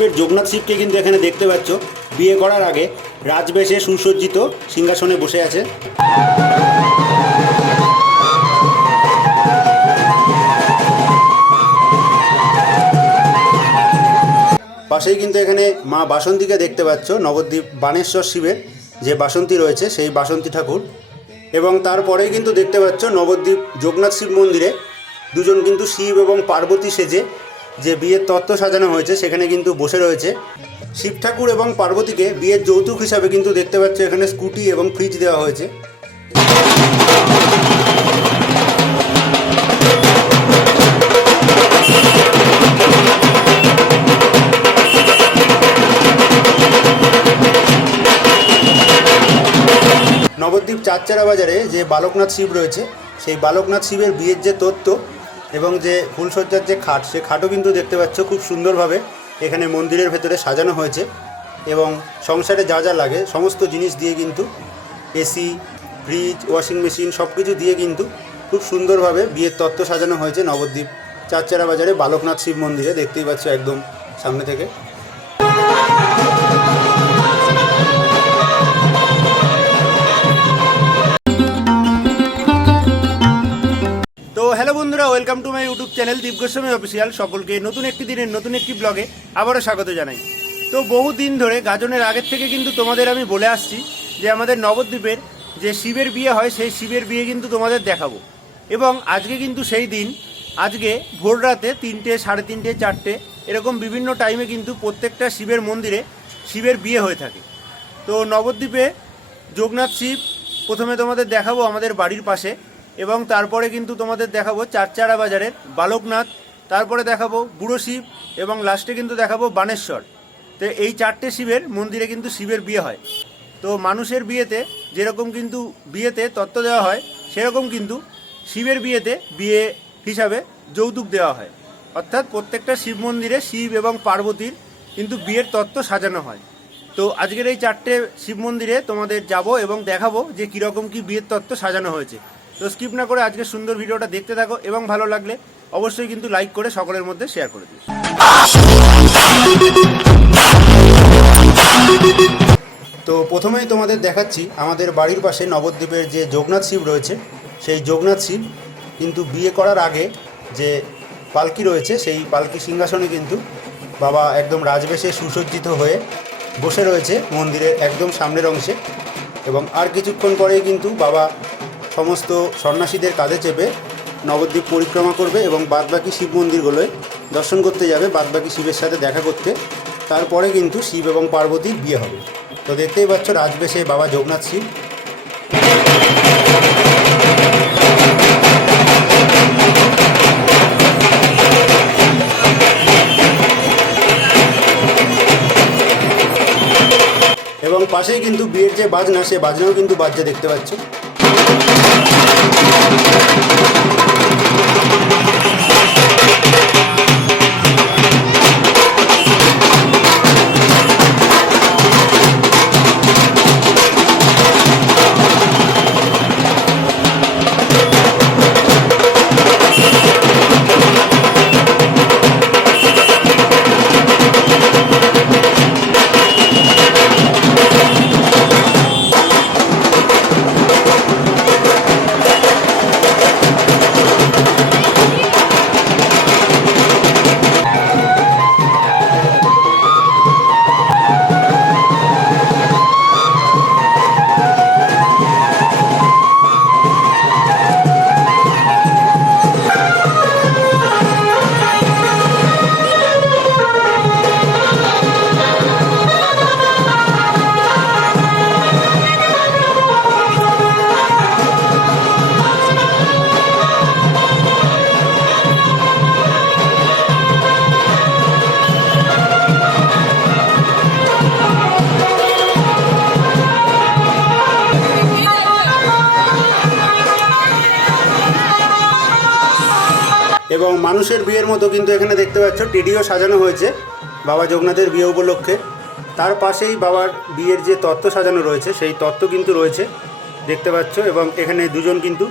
নবদ্বীপের যোগনাথ শিবকে কিন্তু এখানে দেখতে পাচ্ছ। বিয়ে করার আগে রাজবেশে সুসজ্জিত সিংহাসনে বসে আছে। পাশেই কিন্তু এখানে মা বাসন্তীকে দেখতে পাচ্ছ, নবদ্বীপ বানেশ্বর শিবের যে বাসন্তী রয়েছে, সেই বাসন্তী ঠাকুর। এবং তারপরেই কিন্তু দেখতে পাচ্ছ, নবদ্বীপ যোগনাথ শিব মন্দিরে দুজন কিন্তু শিব এবং পার্বতী সেজে যে বিয়ের তত্ত্ব সাজানো হয়েছে, সেখানে কিন্তু বসে রয়েছে। শিব ঠাকুর এবং পার্বতীকে বিয়ের যৌতুক হিসাবে কিন্তু দেখতে পাচ্ছ, এখানে স্কুটি এবং ফ্রিজ দেওয়া হয়েছে। নবদ্বীপ চারচারা বাজারে যে বালকনাথ শিব রয়েছে, সেই বালকনাথ শিবের বিয়ের যে তত্ত্ব এবং যে ফুলসজ্জার যে খাট, সে খাটও কিন্তু দেখতে পাচ্ছ খুব সুন্দরভাবে এখানে মন্দিরের ভেতরে সাজানো হয়েছে এবং সংসারে যা যা লাগে, সমস্ত জিনিস দিয়ে কিন্তু এসি ফ্রিজ ওয়াশিং মেশিন সব কিছু দিয়ে কিন্তু খুব সুন্দরভাবে বিয়ের তত্ত্ব সাজানো হয়েছে নবদ্বীপ চারচারা বাজারে বালকনাথ শিব মন্দিরে, দেখতেই পাচ্ছ একদম সামনে থেকে। বন্ধুরা welcome to my YouTube channel Deep Goswami official সকলকে নতুন একটি দিনের নতুন একটি ব্লগে আবারও স্বাগত জানাই। তো বহু দিন ধরে, গাজনের আগের থেকে কিন্তু তোমাদের আমি বলে আসছি যে, আমাদের নবদ্বীপের যে শিবের বিয়ে হয়, সেই শিবের বিয়ে কিন্তু তোমাদের দেখাবো। এবং আজকে কিন্তু সেই দিন, আজকে ভোর রাতে তিনটে, সাড়ে তিনটে, চারটে, এরকম বিভিন্ন টাইমে কিন্তু প্রত্যেকটা শিবের মন্দিরে শিবের বিয়ে হয়ে থাকে। তো নবদ্বীপে যোগনাথ শিব, প্রথমে তোমাদের দেখাবো আমাদের বাড়ির পাশে। এবং তারপরে কিন্তু তোমাদের দেখাবো চারচারা বাজারের বালকনাথ, তারপরে দেখাবো বুড়ো শিব এবং লাস্টে কিন্তু দেখাবো বানেশ্বর। তো এই চারটে শিবের মন্দিরে কিন্তু শিবের বিয়ে হয়। তো মানুষের বিয়েতে যেরকম কিন্তু বিয়েতে তত্ত্ব দেওয়া হয়, সেরকম কিন্তু শিবের বিয়েতে বিয়ে হিসাবে যৌতুক দেওয়া হয়। অর্থাৎ প্রত্যেকটা শিব মন্দিরে শিব এবং পার্বতীর কিন্তু বিয়ের তত্ত্ব সাজানো হয়। তো আজকের এই চারটে শিব মন্দিরে তোমাদের যাব এবং দেখাবো যে কীরকম কি বিয়ের তত্ত্ব সাজানো হয়েছে। তো স্কিপ না করে আজকের সুন্দর ভিডিওটা দেখতে থাকো এবং ভালো লাগলে অবশ্যই কিন্তু লাইক করে সকলের মধ্যে শেয়ার করে দিও। তো প্রথমেই তোমাদের দেখাচ্ছি আমাদের বাড়ির পাশে নবদ্বীপের যে যোগনাথ শিব রয়েছে, সেই যোগনাথ শিব কিন্তু বিয়ে করার আগে যে পালকি রয়েছে, সেই পালকি সিংহাসনে কিন্তু বাবা একদম রাজবেশে সুসজ্জিত হয়ে বসে রয়েছে মন্দিরের একদম সামনের অংশে এবং আর কিছুক্ষণ পরেই কিন্তু বাবা সমস্ত সন্ন্যাসীদের কাঁধে চেপে নবদ্বীপ পরিক্রমা করবে এবং বাদবাকি শিব মন্দিরগুলোয় দর্শন করতে যাবে বাদবাকি শিবের সাথে দেখা করতে। তারপরে কিন্তু শিব এবং পার্বতীর বিয়ে হবে। তো দেখতেই পাচ্ছ, রাজবেশে বাবা যোগনাথ শিব। এবং পাশেই কিন্তু বিয়ের যে বাজনা, সে বাজনাও কিন্তু বাজছে দেখতে পাচ্ছ। এবং মানুষের বিয়ের মতো কিন্তু এখানে দেখতে পাচ্ছ, টেডিও সাজানো হয়েছে বাবা যোগনাথের বিয়ে উপলক্ষে। তার পাশেই বাবার বিয়ের যে তত্ত্ব সাজানো রয়েছে, সেই তত্ত্ব কিন্তু রয়েছে, দেখতে পাচ্ছ, এবং এখানে দুজন কিন্তু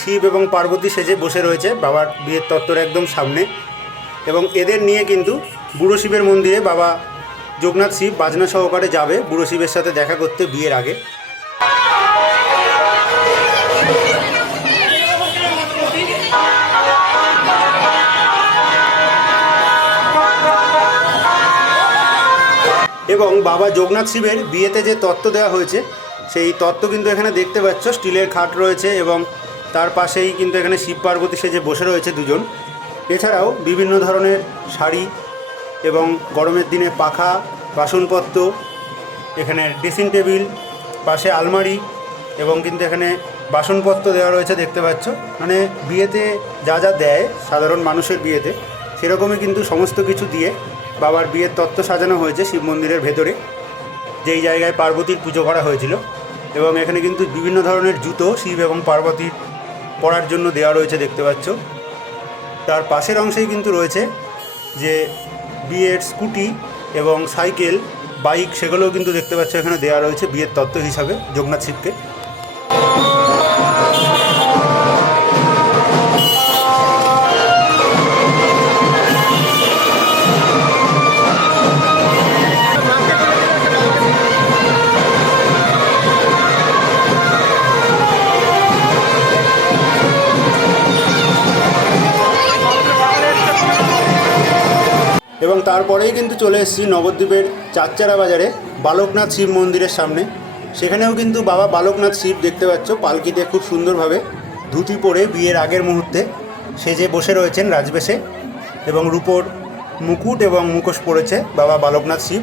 শিব এবং পার্বতী সেজে বসে রয়েছে বাবার বিয়ের তত্ত্বর একদম সামনে। এবং এদের নিয়ে কিন্তু বুড়ো শিবের মন্দিরে বাবা যোগনাথ শিব বাজনা সহকারে যাবে, বুড়ো শিবের সাথে দেখা করতে বিয়ের আগে। এবং বাবা যোগনাথ শিবের বিয়েতে যে তত্ত্ব দেওয়া হয়েছে, সেই তত্ত্ব কিন্তু এখানে দেখতে পাচ্ছ। স্টিলের খাট রয়েছে এবং তার পাশেই কিন্তু এখানে শিব পার্বতী সেজে বসে রয়েছে দুজন। এছাড়াও বিভিন্ন ধরনের শাড়ি এবং গরমের দিনে পাখা, বাসনপত্র, এখানে ড্রেসিং টেবিল পাশে আলমারি এবং কিন্তু এখানে বাসনপত্র দেওয়া রয়েছে দেখতে পাচ্ছ। মানে বিয়েতে যা যা দেয় সাধারণ মানুষের বিয়েতে, সেরকমই কিন্তু সমস্ত কিছু দিয়ে বাবার বিয়ের তত্ত্ব সাজানো হয়েছে শিব মন্দিরের ভেতরে। যেই জায়গায় পার্বতীর পুজো করা হয়েছিল। এবং এখানে কিন্তু বিভিন্ন ধরনের জুতো শিব এবং পার্বতীর পরার জন্য দেওয়া রয়েছে দেখতে পাচ্ছ। তার পাশের অংশেই কিন্তু রয়েছে যে বিয়ের স্কুটি এবং সাইকেল, বাইক সেগুলোও কিন্তু দেখতে পাচ্ছ এখানে দেওয়া রয়েছে বিয়ের তত্ত্ব হিসাবে যোগনাথ শিবকে। এবং তারপরেই কিন্তু চলে এসেছি নবদ্বীপের চারচারা বাজারে বালকনাথ শিব মন্দিরের সামনে। সেখানেও কিন্তু বাবা বালকনাথ শিব দেখতে পাচ্ছ, পালকিতে খুব সুন্দরভাবে ধুতি পরে বিয়ের আগের মুহূর্তে সেজে বসে রয়েছেন রাজবেশে এবং রূপোর মুকুট এবং মুখোশ পড়েছে বাবা বালকনাথ শিব।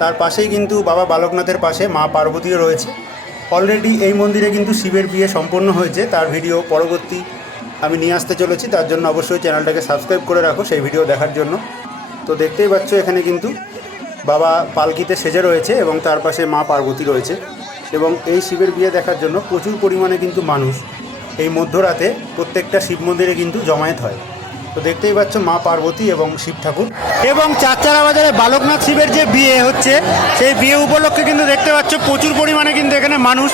তার পাশেই কিন্তু বাবা বালকনাথের পাশে মা পার্বতীও রয়েছে। অলরেডি এই মন্দিরে কিন্তু শিবের বিয়ে সম্পন্ন হয়েছে, তার ভিডিও পরবর্তী আমি নিয়ে আসতে চলেছি, তার জন্য অবশ্যই চ্যানেলটাকে সাবস্ক্রাইব করে রাখো সেই ভিডিও দেখার জন্য। তো দেখতেই পাচ্ছ, এখানে কিন্তু বাবা পালকিতে সেজে রয়েছে এবং তার পাশে মা পার্বতী রয়েছে এবং এই শিবের বিয়ে দেখার জন্য প্রচুর পরিমাণে কিন্তু মানুষ এই মধ্যরাতে প্রত্যেকটা শিব মন্দিরে কিন্তু জমায়েত হয়। তো দেখতেই পাচ্ছ মা পার্বতী এবং শিব ঠাকুর। এবং চারচারা বাজারে বালকনাথ শিবের যে বিয়ে হচ্ছে, সেই বিয়ে উপলক্ষে কিন্তু দেখতে পাচ্ছ প্রচুর পরিমাণে কিন্তু এখানে মানুষ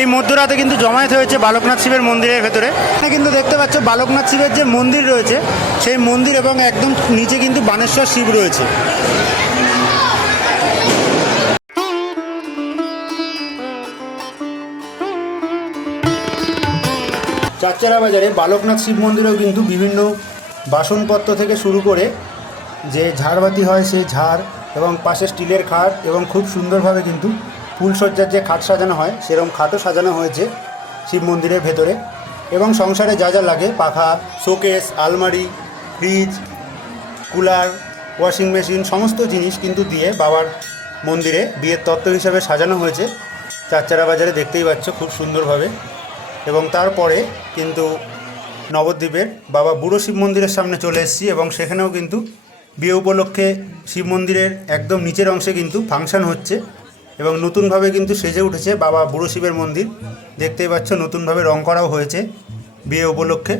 এই মধ্যরাতে কিন্তু জমায়েত হয়েছে বালকনাথ শিবের মন্দিরের ভেতরে। কিন্তু দেখতে পাচ্ছ বালকনাথ শিবের যে মন্দির রয়েছে, সেই মন্দির এবং একদম নিচে কিন্তু বানেশ্বর শিব রয়েছে। চারচারা বাজারে বালকনাথ শিব মন্দিরেও কিন্তু বিভিন্ন বাসনপত্র থেকে শুরু করে যে ঝাড়বাতি হয় সেই ঝাড় এবং পাশে স্টিলের খাট এবং খুব সুন্দরভাবে কিন্তু ফুলসজ্জার যে খাট সাজানো হয় সেরকম খাটও সাজানো হয়েছে শিব মন্দিরের ভেতরে এবং সংসারে যা যা লাগে, পাখা, শোকেস, আলমারি, ফ্রিজ, কুলার, ওয়াশিং মেশিন, সমস্ত জিনিস কিন্তু দিয়ে বাবার মন্দিরে বিয়ের তত্ত্ব হিসাবে সাজানো হয়েছে। চারচারা বাজারে দেখতেই পাচ্ছ খুব সুন্দরভাবে এবং তারপরে কিন্তু নবদ্বীপের বাবা বুড়ো শিব মন্দিরের সামনে চলে এসেছি এবং সেখানেও কিন্তু বিয়ে উপলক্ষে শিব মন্দিরের একদম নিচের অংশে কিন্তু ফাংশন হচ্ছে এবং নতুনভাবে কিন্তু সেজে উঠেছে বাবা বুড়ো শিবের মন্দির। দেখতেই পাচ্ছ, নতুনভাবে রং করাও হয়েছে বিয়ে উপলক্ষে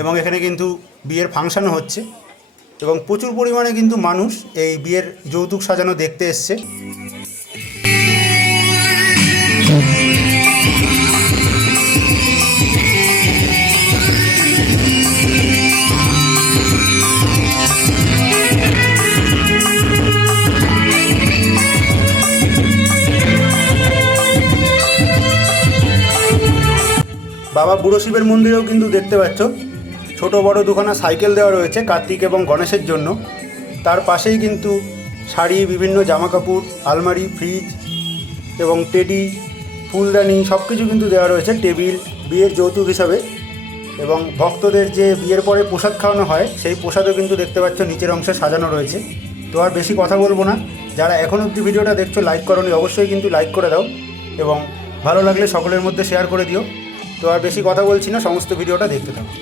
এবং এখানে কিন্তু বিয়ের ফাংশনও হচ্ছে এবং প্রচুর পরিমাণে কিন্তু মানুষ এই বিয়ের যৌতুক সাজানো দেখতে এসছে। বাবা বুড়ো শিবের মন্দিরেও কিন্তু দেখতে পাচ্ছ। ছোট বড় দুখানা সাইকেল দেওয়া রয়েছে কার্তিক এবং গণেশের জন্য। তার পাশেই কিন্তু শাড়ি, বিভিন্ন জামা কাপড় আলমারি, ফ্রিজ এবং টেডি, ফুলদানি সব কিছু কিন্তু দেওয়া রয়েছে টেবিল, বিয়ের যৌতুক হিসাবে। এবং ভক্তদের যে বিয়ের পরে প্রসাদ খাওয়ানো হয়, সেই প্রসাদও কিন্তু দেখতে পাচ্ছ নিচের অংশে সাজানো রয়েছে। তো আর বেশি কথা বলব না। যারা এখন অবধি ভিডিওটা দেখছ লাইক করনি, অবশ্যই কিন্তু লাইক করে দাও। এবং ভালো লাগলে সকলের মধ্যে শেয়ার করে দিও। তো আর বেশি কথা বলছি না সমস্ত ভিডিওটা দেখতে থাকো।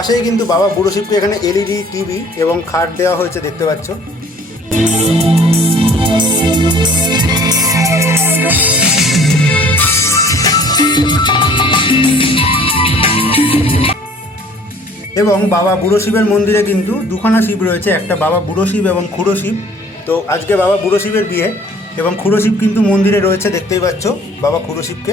পাশেই কিন্তু বাবা বুড়ো শিবকে এখানে এলইডি, টিভি এবং খাট দেওয়া হয়েছে, দেখতে পাচ্ছ। এবং বাবা বুড়ো শিবের মন্দিরে কিন্তু দুখানা শিব রয়েছে, একটা বাবা বুড়ো শিব এবং খুড়ো শিব। তো আজকে বাবা বুড়ো শিবের বিয়ে এবং খুড়ো শিব কিন্তু মন্দিরে রয়েছে, দেখতেই পাচ্ছ বাবা খুড়ো শিবকে।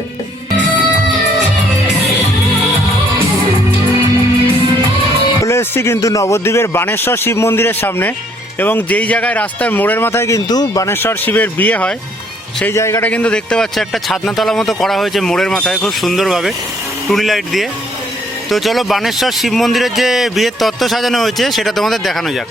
এসেছি কিন্তু নবদ্বীপের বানেশ্বর শিব মন্দিরের সামনে এবং যেই জায়গায় রাস্তার মোড়ের মাথায় কিন্তু বানেশ্বর শিবের বিয়ে হয়, সেই জায়গাটা কিন্তু দেখতে পাচ্ছি একটা ছাদনাতলা মতো করা হয়েছে মোড়ের মাথায় খুব সুন্দরভাবে, টুনি লাইট দিয়ে। তো চলো বানেশ্বর শিব মন্দিরের যে বিয়ের তত্ত্ব সাজানো হয়েছে, সেটা তোমাদের দেখানো যাক।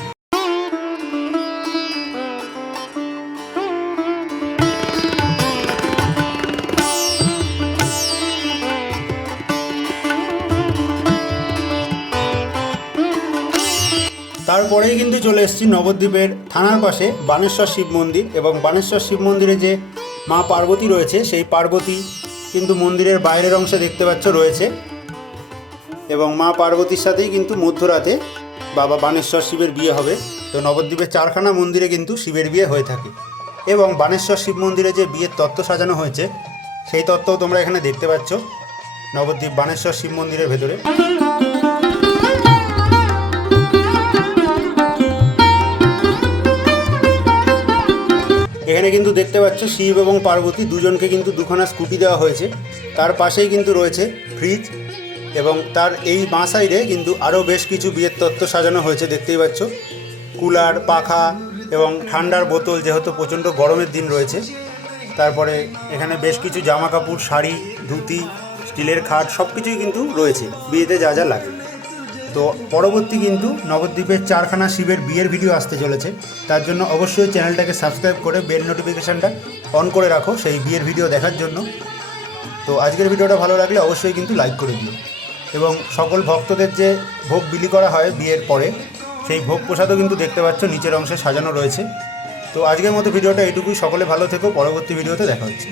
তারপরেই কিন্তু চলে এসেছি নবদ্বীপের থানার পাশে বানেশ্বর শিব মন্দির এবং বানেশ্বর শিব মন্দিরে যে মা পার্বতী রয়েছে, সেই পার্বতী কিন্তু মন্দিরের বাইরের অংশে দেখতে পাচ্ছ রয়েছে এবং মা পার্বতীর সাথেই কিন্তু মধ্যরাতে বাবা বানেশ্বর শিবের বিয়ে হবে। তো নবদ্বীপের চারখানা মন্দিরে কিন্তু শিবের বিয়ে হয়ে থাকে এবং বানেশ্বর শিব মন্দিরে যে বিয়ের তত্ত্ব সাজানো হয়েছে, সেই তত্ত্বও তোমরা এখানে দেখতে পাচ্ছ নবদ্বীপ বানেশ্বর শিব মন্দিরের ভেতরে। এখানে কিন্তু দেখতে পাচ্ছ শিব এবং পার্বতী দুজনকে কিন্তু দুখানা স্কুটি দেওয়া হয়েছে। তার পাশেই কিন্তু রয়েছে ফ্রিজ এবং তার এই বাঁ সাইডে কিন্তু আরও বেশ কিছু বিয়ের তত্ত্ব সাজানো হয়েছে, দেখতেই পাচ্ছ। কুলার, পাখা এবং ঠান্ডার বোতল যেহেতু প্রচণ্ড গরমের দিন রয়েছে। তারপরে এখানে বেশ কিছু জামা কাপড় শাড়ি, ধুতি, স্টিলের খাট সব কিছুই কিন্তু রয়েছে। বিয়েতে যা যা লাগে। তো পরবর্তী কিন্তু নবদ্বীপের চারখানা শিবের বিয়ের ভিডিও আসতে চলেছে। তার জন্য অবশ্যই চ্যানেলটাকে সাবস্ক্রাইব করে বেল নোটিফিকেশানটা অন করে রাখো সেই বিয়ের ভিডিও দেখার জন্য। তো আজকের ভিডিওটা ভালো লাগলে অবশ্যই কিন্তু লাইক করে দিও। এবং সকল ভক্তদের যে ভোগ বিলি করা হয় বিয়ের পরে, সেই ভোগ প্রসাদও কিন্তু দেখতে পাচ্ছ, নিচের অংশে সাজানো রয়েছে। তো আজকের মতো ভিডিওটা এইটুকুই। সকলে ভালো থেকো। পরবর্তী ভিডিওতে দেখা হচ্ছে।